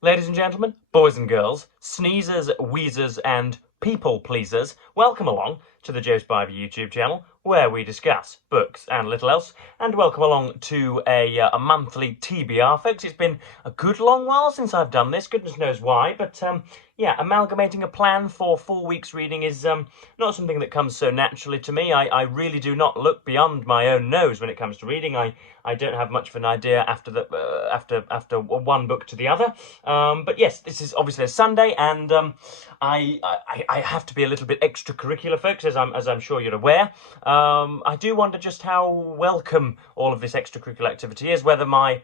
Ladies and gentlemen, boys and girls, sneezers, wheezers, and people pleasers, welcome along to the Joe Spivey YouTube channel, where we discuss books and little else, and welcome along to a monthly TBR, folks. It's been a good long while since I've done this, goodness knows why, but yeah, amalgamating a plan for 4 weeks reading is not something that comes so naturally to me. I really do not look beyond my own nose when it comes to reading. I don't have much of an idea after after one book to the other. But yes, this is obviously a Sunday, and I have to be a little bit extracurricular, folks, as I'm sure you're aware. I do wonder just how welcome all of this extracurricular activity is, whether my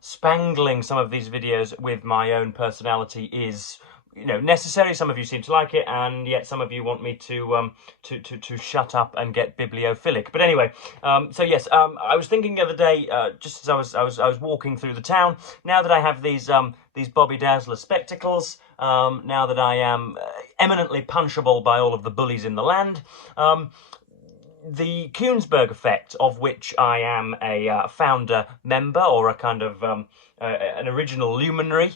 spangling some of these videos with my own personality is, you know, necessary. Some of you seem to like it, and yet some of you want me to shut up and get bibliophilic. But anyway, so yes, I was thinking the other day, just as I was walking through the town. Now that I have these Bobby Dazzler spectacles, now that I am eminently punchable by all of the bullies in the land, the Koonsberg effect, of which I am a founder member, or a kind of an original luminary,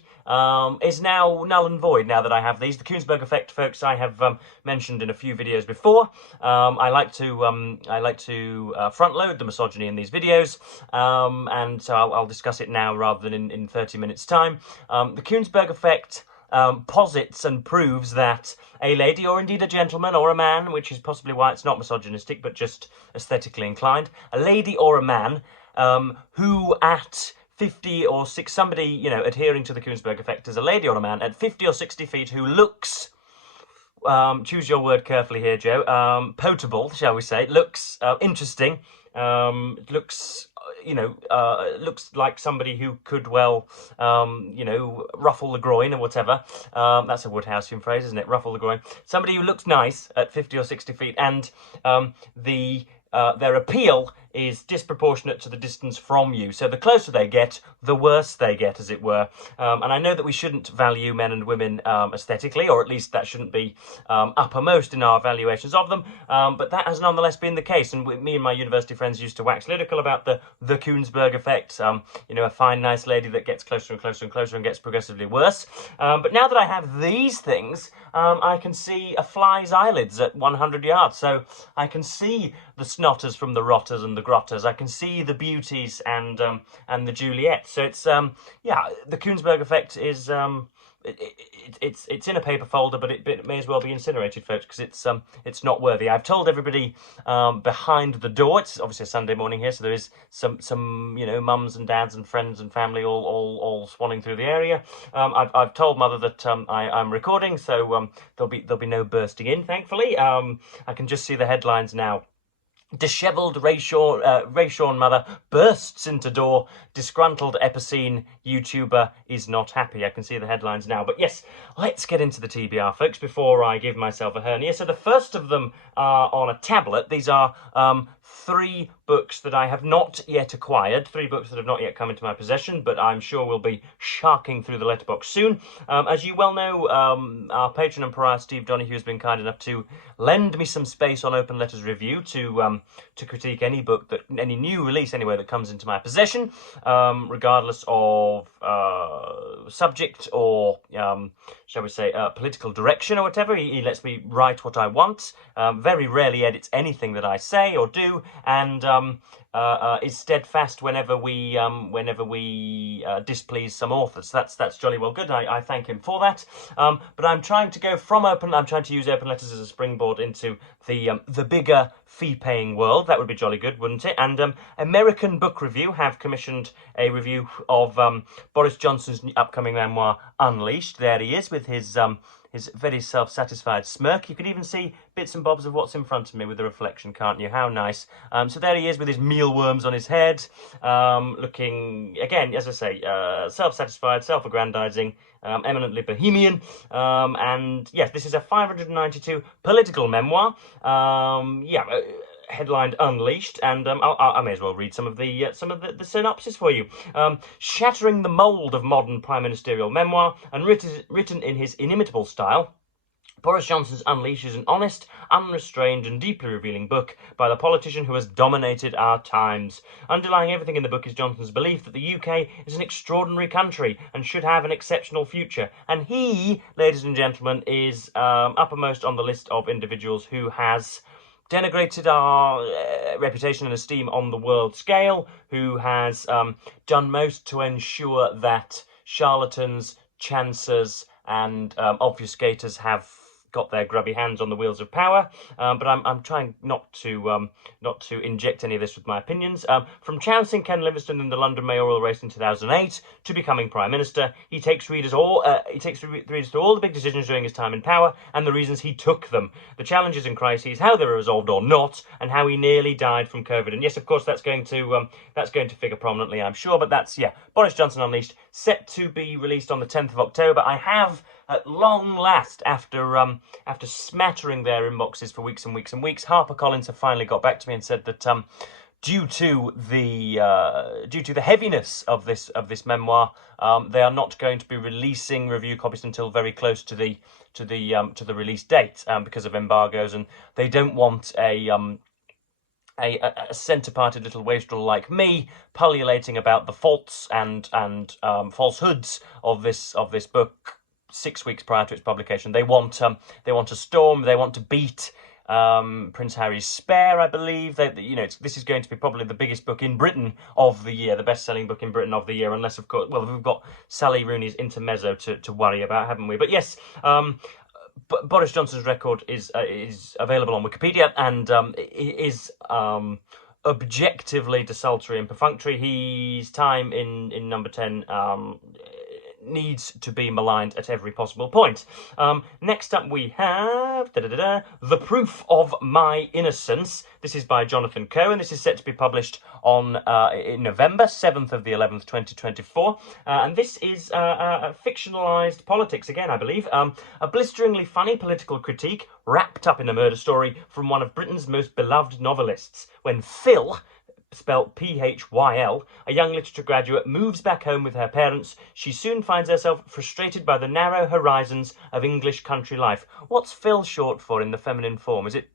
is now null and void now that I have these. The Koonsberg effect, folks, I have mentioned in a few videos before. I like to front load the misogyny in these videos, and so I'll discuss it now rather than in 30 minutes time. The Koonsberg effect posits and proves that a lady, or indeed a gentleman or a man, which is possibly why it's not misogynistic but just aesthetically inclined, a lady or a man who at 50 or 60, somebody, you know, adhering to the Koonsberg effect as a lady or a man at 50 or 60 feet who looks, choose your word carefully here, Joe, potable, shall we say, looks interesting, looks, you know, looks like somebody who could well, you know, ruffle the groin or whatever. That's a Woodhouseian phrase, isn't it? Ruffle the groin. Somebody who looks nice at 50 or 60 feet, and their appeal is disproportionate to the distance from you. So the closer they get, the worse they get, as it were. And I know that we shouldn't value men and women aesthetically, or at least that shouldn't be uppermost in our valuations of them. But that has nonetheless been the case. And me and my university friends used to wax lyrical about the Koonsberg effect. You know, a fine, nice lady that gets closer and closer and closer and gets progressively worse. But now that I have these things, I can see a fly's eyelids at 100 yards. So I can see the snotters from the rotters and the grotters. I can see the beauties and the Juliets. So it's yeah, the Koonsberg effect is it's in a paper folder, but it may as well be incinerated, folks, because it's not worthy. I've told everybody behind the door. It's obviously a Sunday morning here, so there is some you know, mums and dads and friends and family all swanning through the area. I've told Mother that I'm recording, so there'll be no bursting in, thankfully. I can just see the headlines now. Dishevelled Raysean mother bursts into door. Disgruntled Epicene YouTuber is not happy. I can see the headlines now. But yes, let's get into the TBR, folks, before I give myself a hernia. So the first of them are on a tablet. These are 3 books that I have not yet acquired, 3 books that have not yet come into my possession, but I'm sure will be sharking through the letterbox soon. As you well know, our patron and pariah Steve Donoghue has been kind enough to lend me some space on Open Letters Review to critique any book, that any new release anyway, that comes into my possession, regardless of subject or shall we say political direction or whatever. He lets me write what I want, very rarely edits anything that I say or do, and is steadfast whenever we displease some authors. That's jolly well good. I thank him for that. But I'm trying to go from I'm trying to use Open Letters as a springboard into the bigger fee-paying world. That would be jolly good, wouldn't it? And American Book Review have commissioned a review of Boris Johnson's upcoming memoir, Unleashed. There he is with his very self-satisfied smirk. You can even see bits and bobs of what's in front of me with the reflection, can't you? How nice. So there he is with his mealworms on his head, looking, again, as I say, self-satisfied, self-aggrandizing, eminently bohemian. And yes, this is a 592 political memoir. Yeah, headlined Unleashed, and I may as well read some of the synopsis for you. Shattering the mould of modern prime ministerial memoir, and written in his inimitable style, Boris Johnson's Unleash is an honest, unrestrained and deeply revealing book by the politician who has dominated our times. Underlying everything in the book is Johnson's belief that the UK is an extraordinary country and should have an exceptional future. And he, ladies and gentlemen, is uppermost on the list of individuals who has denigrated our reputation and esteem on the world scale, who has done most to ensure that charlatans, chancers and obfuscators have got their grubby hands on the wheels of power, but I'm trying not to inject any of this with my opinions. From trouncing Ken Livingstone in the London mayoral race in 2008 to becoming Prime Minister, he takes readers through all the big decisions during his time in power and the reasons he took them, the challenges and crises, how they were resolved or not, and how he nearly died from COVID. And yes, of course, that's going to figure prominently, I'm sure. But that's Boris Johnson Unleashed, set to be released on the 10th of October. I have, at long last, after smattering their inboxes for weeks and weeks and weeks, HarperCollins have finally got back to me and said that due to the heaviness of this memoir, they are not going to be releasing review copies until very close to the release date, because of embargoes, and they don't want a centre-parted little wastrel like me pullulating about the faults and falsehoods of this book 6 weeks prior to its publication. They want a storm. They want to beat Prince Harry's Spare, I believe. This is going to be probably the biggest book in Britain of the year, the best-selling book in Britain of the year, unless, of course, well, we've got Sally Rooney's Intermezzo to worry about, haven't we? But yes, Boris Johnson's record is available on Wikipedia, and is objectively desultory and perfunctory. His time in number 10 needs to be maligned at every possible point. Next up we have The Proof of My Innocence. This is by Jonathan Coe, and this is set to be published on in November 7th of the 11th, 2024. And this is fictionalized politics again, I believe. A blisteringly funny political critique wrapped up in a murder story from one of Britain's most beloved novelists. When Phil, spelt P-H-Y-L, a young literature graduate, moves back home with her parents, she soon finds herself frustrated by the narrow horizons of English country life. What's Phil short for in the feminine form? Is it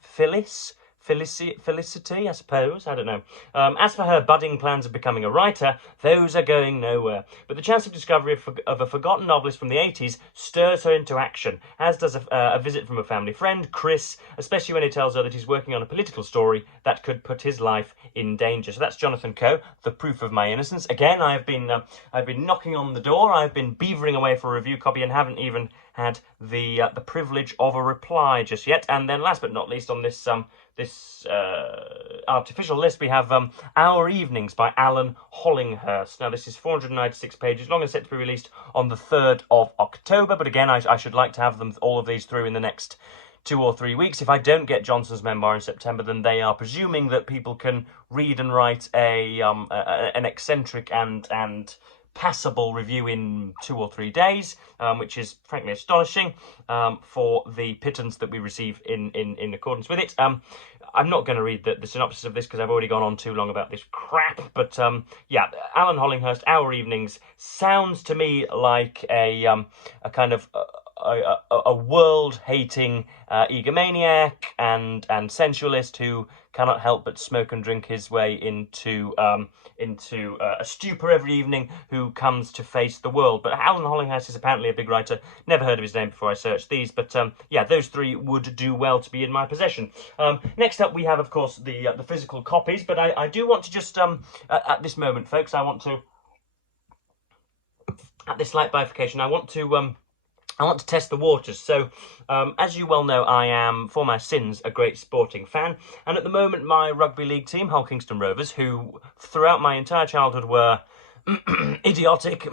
Phyllis? Felicity, I suppose. I don't know. As for her budding plans of becoming a writer, those are going nowhere. But the chance of discovery of a forgotten novelist from the 80s stirs her into action, as does a visit from a family friend, Chris, especially when he tells her that he's working on a political story that could put his life in danger. So that's Jonathan Coe, The Proof of My Innocence. Again, I've been knocking on the door. I've been beavering away for a review copy and haven't even had the privilege of a reply just yet. And then, last but not least, on this artificial list, we have Our Evenings by Alan Hollinghurst. Now, this is 496 pages long and set to be released on the 3rd of October. But again, I should like to have all of these through in the next 2 or 3 weeks. If I don't get Johnson's memoir in September, then they are presuming that people can read and write an eccentric and passable review in 2 or 3 days, which is frankly astonishing for the pittance that we receive in accordance with it. I'm not going to read the synopsis of this because I've already gone on too long about this crap, but Alan Hollinghurst, Our Evenings, sounds to me like a kind of a world-hating egomaniac and sensualist who cannot help but smoke and drink his way into a stupor every evening, who comes to face the world. But Alan Hollinghurst is apparently a big writer. Never heard of his name before I searched these, but those three would do well to be in my possession. Next up, we have, of course, the physical copies. But I do want to just at this moment, folks, I want to, at this slight bifurcation, I want to test the waters. So, as you well know, I am, for my sins, a great sporting fan. And at the moment, my rugby league team, Hull Kingston Rovers, who throughout my entire childhood were idiotic,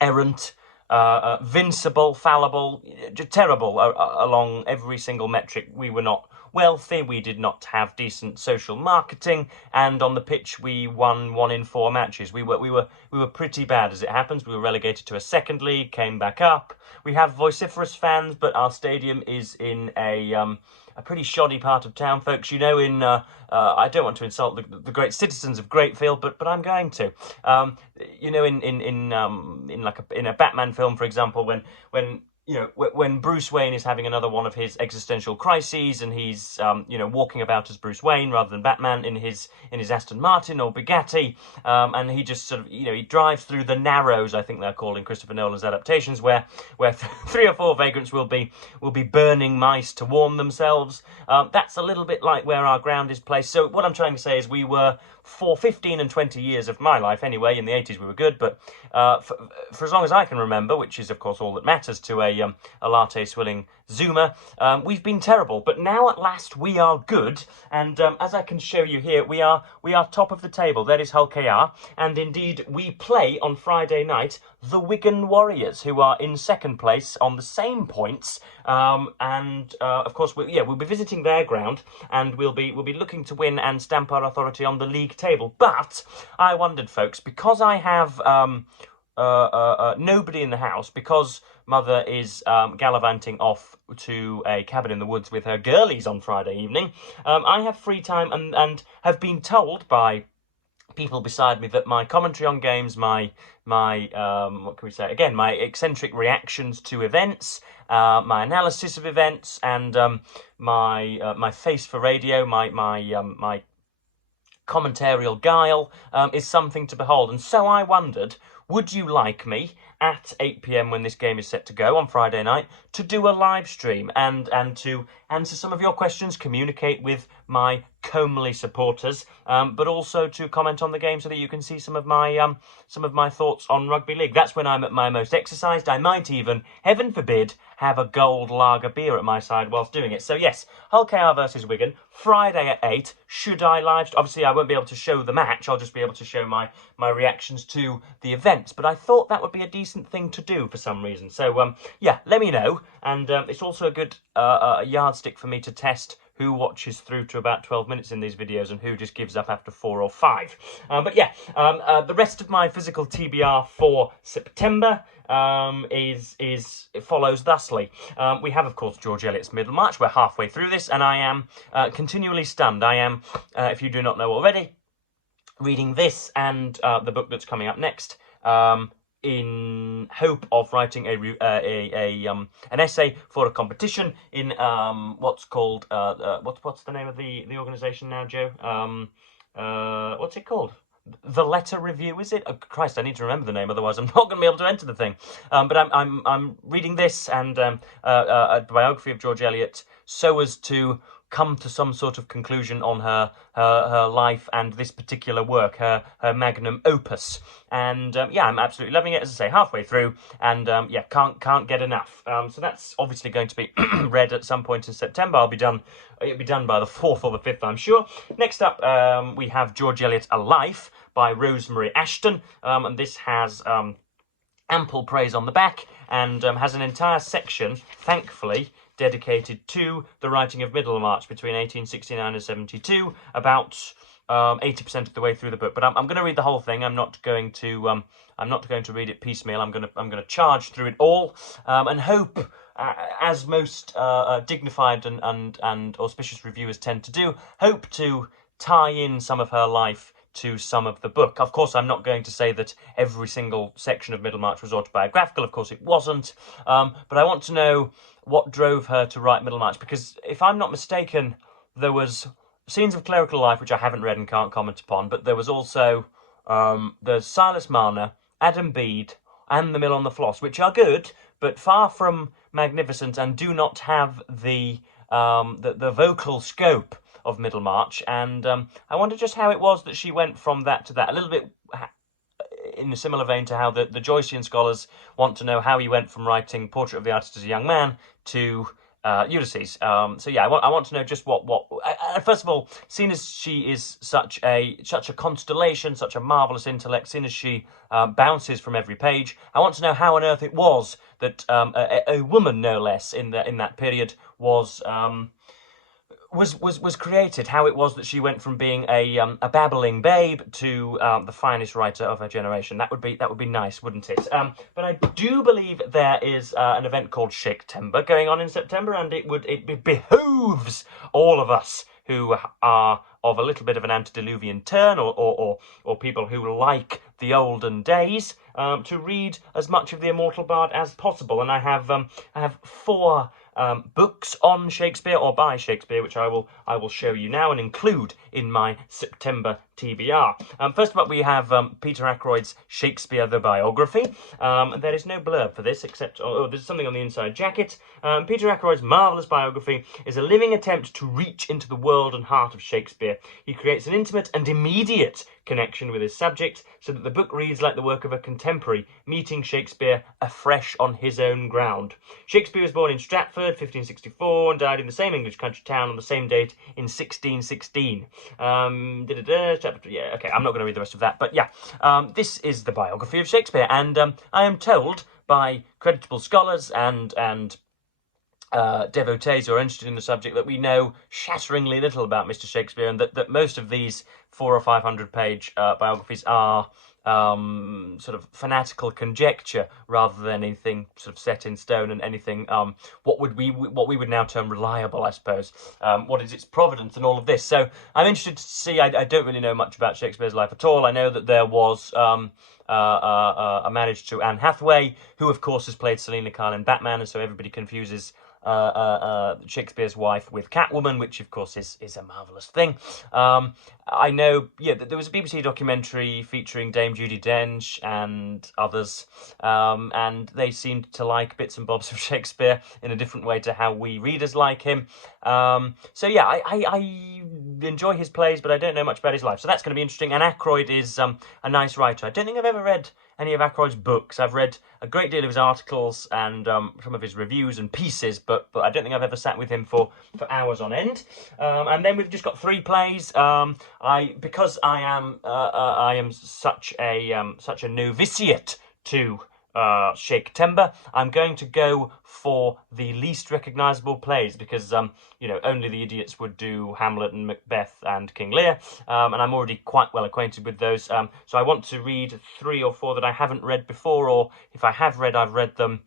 errant, vincible, fallible, terrible along every single metric. We were not wealthy, we did not have decent social marketing, and on the pitch we won 1 in 4 matches. We were pretty bad as it happens. We were relegated to a second league, came back up. We have vociferous fans, but our stadium is in a pretty shoddy part of town, folks. You know, I don't want to insult the great citizens of Greatfield, but I'm going to. You know, in a Batman film, for example, when you know, when Bruce Wayne is having another one of his existential crises, and he's, you know, walking about as Bruce Wayne rather than Batman in his Aston Martin or Bugatti, and he just sort of, you know, he drives through the Narrows, I think they're called in Christopher Nolan's adaptations, where three or four vagrants will be burning mice to warm themselves. That's a little bit like where our ground is placed. So what I'm trying to say is we were, for 15 and 20 years of my life anyway, in the 80s we were good, but for as long as I can remember, which is of course all that matters to a latte swilling Zoomer, we've been terrible. But now at last we are good, and as I can show you here, we are top of the table. There is Hull KR, and indeed we play on Friday night the Wigan Warriors, who are in second place on the same points, and of course we'll be visiting their ground, and we'll be looking to win and stamp our authority on the league table. But I wondered, folks, because I have nobody in the house, because Mother is gallivanting off to a cabin in the woods with her girlies on Friday evening, I have free time and have been told by people beside me that my commentary on games, my what can we say again, my eccentric reactions to events, my analysis of events, and my face for radio, my commentarial guile is something to behold. And so I wondered, would you like me at 8 p.m. when this game is set to go on Friday night to do a live stream and to answer some of your questions, communicate with my comely supporters, but also to comment on the game so that you can see some of my thoughts on rugby league. That's when I'm at my most exercised. I might even, heaven forbid, have a gold lager beer at my side whilst doing it. So yes, Hull KR versus Wigan, Friday at 8. Should I live? Obviously I won't be able to show the match, I'll just be able to show my reactions to the events, but I thought that would be a decent thing to do for some reason. So yeah, let me know, and it's also a good yardstick for me to test who watches through to about 12 minutes in these videos and who just gives up after 4 or 5. But yeah, the rest of my physical TBR for September follows thusly. We have, of course, George Eliot's Middlemarch. We're halfway through this, and I am continually stunned. I am, if you do not know already, reading this and the book that's coming up next, in hope of writing an essay for a competition in what's called what's the name of the organisation now, Joe? What's it called? The Letter Review, is it? Oh, Christ, I need to remember the name, otherwise I'm not going to be able to enter the thing. But I'm reading this and a biography of George Eliot so as to come to some sort of conclusion on her life and this particular work, her magnum opus. And yeah, I'm absolutely loving it, as I say, halfway through, and yeah, can't get enough. So that's obviously going to be read at some point in September. It'll be done by the 4th or the 5th, I'm sure. Next up, we have George Eliot, A Life by Rosemary Ashton, and this has ample praise on the back, and has an entire section, thankfully, dedicated to the writing of Middlemarch between 1869 and 72, about 80% of the way through the book. But I'm going to read the whole thing. I'm not going to read it piecemeal. I'm going to charge through it all, and hope, as most dignified and auspicious reviewers tend to do, hope to tie in some of her life to some of the book. Of course, I'm not going to say that every single section of Middlemarch was autobiographical. Of course, it wasn't. But I want to know what drove her to write Middlemarch, because if I'm not mistaken, there was Scenes of Clerical Life, which I haven't read and can't comment upon, but there was also there's Silas Marner, Adam Bede, and The Mill on the Floss, which are good, but far from magnificent, and do not have the vocal scope of Middlemarch. And I wonder just how it was that she went from that to that, a little bit in a similar vein to how the Joycean scholars want to know how he went from writing Portrait of the Artist as a Young Man to Ulysses. So yeah, I want to know just what first of all, seeing as she is such a constellation, such a marvellous intellect, seeing as she bounces from every page, I want to know how on earth it was that a woman, no less, in that period was created, how it was that she went from being a babbling babe to the finest writer of her generation. That would be nice, wouldn't it? But I do believe there is an event called Shaktember going on in September, and it behooves all of us who are of a little bit of an antediluvian turn, or people who like the olden days, to read as much of the Immortal Bard as possible, and I have four books on Shakespeare or by Shakespeare, which I will show you now and include in my September TBR. First up, we have Peter Ackroyd's Shakespeare the Biography. There is no blurb for this, except there's something on the inside jacket. Peter Ackroyd's marvellous biography is a living attempt to reach into the world and heart of Shakespeare. He creates an intimate and immediate connection with his subject, so that the book reads like the work of a contemporary, meeting Shakespeare afresh on his own ground. Shakespeare was born in Stratford, 1564, and died in the same English country town on the same date in 1616. Yeah, okay, I'm not going to read the rest of that, but yeah, this is the biography of Shakespeare, and I am told by creditable scholars and devotees who are interested in the subject that we know shatteringly little about Mr. Shakespeare, and that most of these 400 or 500 page biographies are sort of fanatical conjecture rather than anything sort of set in stone, and anything what we would now term reliable, I suppose. What is its provenance and all of this? So I'm interested to see. I don't really know much about Shakespeare's life at all. I know that there was a marriage to Anne Hathaway, who of course has played Selina Kyle in Batman, and so everybody confuses Shakespeare's wife with Catwoman, which of course is a marvellous thing. I know, yeah, that there was a BBC documentary featuring Dame Judi Dench and others, and they seemed to like bits and bobs of Shakespeare in a different way to how we readers like him. So yeah, I enjoy his plays, but I don't know much about his life, so that's going to be interesting. And Ackroyd is a nice writer. I don't think I've ever read any of Ackroyd's books. I've read a great deal of his articles and some of his reviews and pieces, but I don't think I've ever sat with him for hours on end. And then we've just got three plays. Because I am such a novitiate to Shake-Timber, I'm going to go for the least recognisable plays, because only the idiots would do Hamlet and Macbeth and King Lear, and I'm already quite well acquainted with those. So I want to read 3 or 4 that I haven't read before, or if I have read, I've read them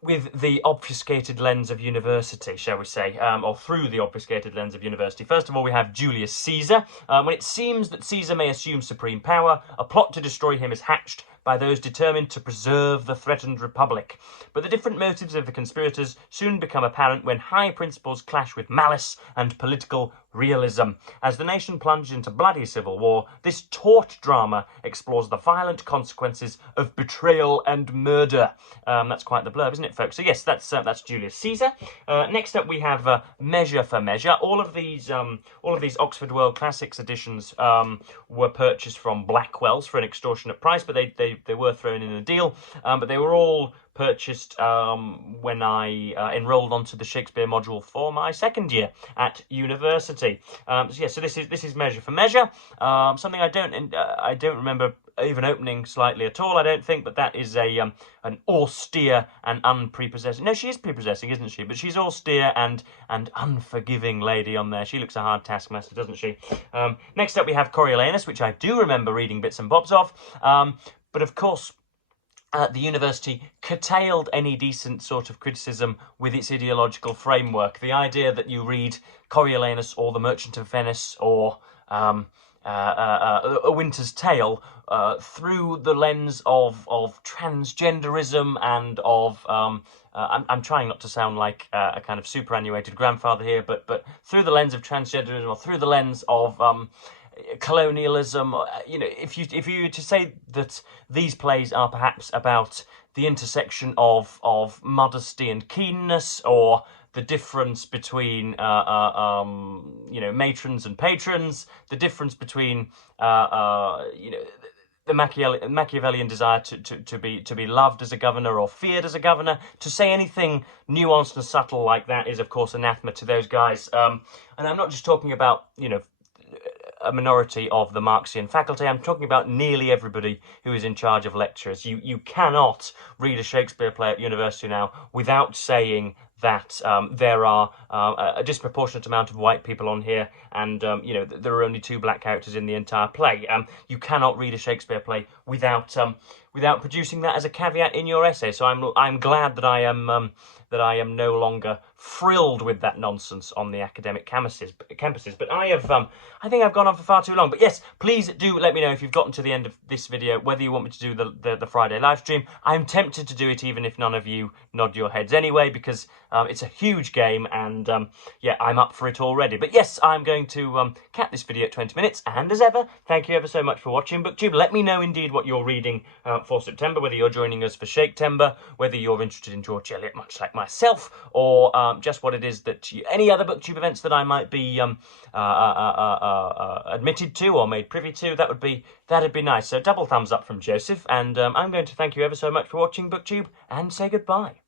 with the obfuscated lens of university, shall we say, or through the obfuscated lens of university. First of all, we have Julius Caesar. When it seems that Caesar may assume supreme power, a plot to destroy him is hatched by those determined to preserve the threatened republic. But the different motives of the conspirators soon become apparent when high principles clash with malice and political realism. As the nation plunges into bloody civil war, this taut drama explores the violent consequences of betrayal and murder. That's quite the blurb, isn't it, folks? So yes, that's Julius Caesar. Next up, we have Measure for Measure. All of these Oxford World Classics editions were purchased from Blackwell's for an extortionate price, but they were thrown in a deal. But they were all purchased when I enrolled onto the Shakespeare module for my second year at university. So this is Measure for Measure. Something I don't remember even opening slightly at all, I don't think, but that is an austere and unprepossessing. No, she is prepossessing, isn't she? But she's austere and unforgiving lady on there. She looks a hard taskmaster, doesn't she? Next up, we have Coriolanus, which I do remember reading bits and bobs of. But of course, the university curtailed any decent sort of criticism with its ideological framework. The idea that you read Coriolanus or The Merchant of Venice or A Winter's Tale through the lens of transgenderism and of I'm trying not to sound like a kind of superannuated grandfather here, but through the lens of transgenderism or through the lens of colonialism, if you were to say that these plays are perhaps about the intersection of modesty and keenness, or the difference between matrons and patrons, the difference between the Machiavellian desire to be loved as a governor or feared as a governor, to say anything nuanced and subtle like that is of course anathema to those guys. And I'm not just talking about a minority of the Marxian faculty. I'm talking about nearly everybody who is in charge of lecturers. You cannot read a Shakespeare play at university now without saying that there are a disproportionate amount of white people on here, and there are only 2 black characters in the entire play. You cannot read a Shakespeare play without without producing that as a caveat in your essay. So I'm glad that I am no longer frilled with that nonsense on the academic campuses. But I think I've gone on for far too long. But yes, please do let me know if you've gotten to the end of this video whether you want me to do the Friday live stream. I'm tempted to do it even if none of you nod your heads anyway, because it's a huge game, and yeah, I'm up for it already. But yes, I'm going to cap this video at 20 minutes, and as ever, thank you ever so much for watching BookTube. Let me know indeed what you're reading for September, whether you're joining us for Shake-tember, whether you're interested in George Eliot much like myself, or just what it is that any other BookTube events that I might be admitted to or made privy to. That'd be nice. So double thumbs up from Joseph, and I'm going to thank you ever so much for watching BookTube, and say goodbye.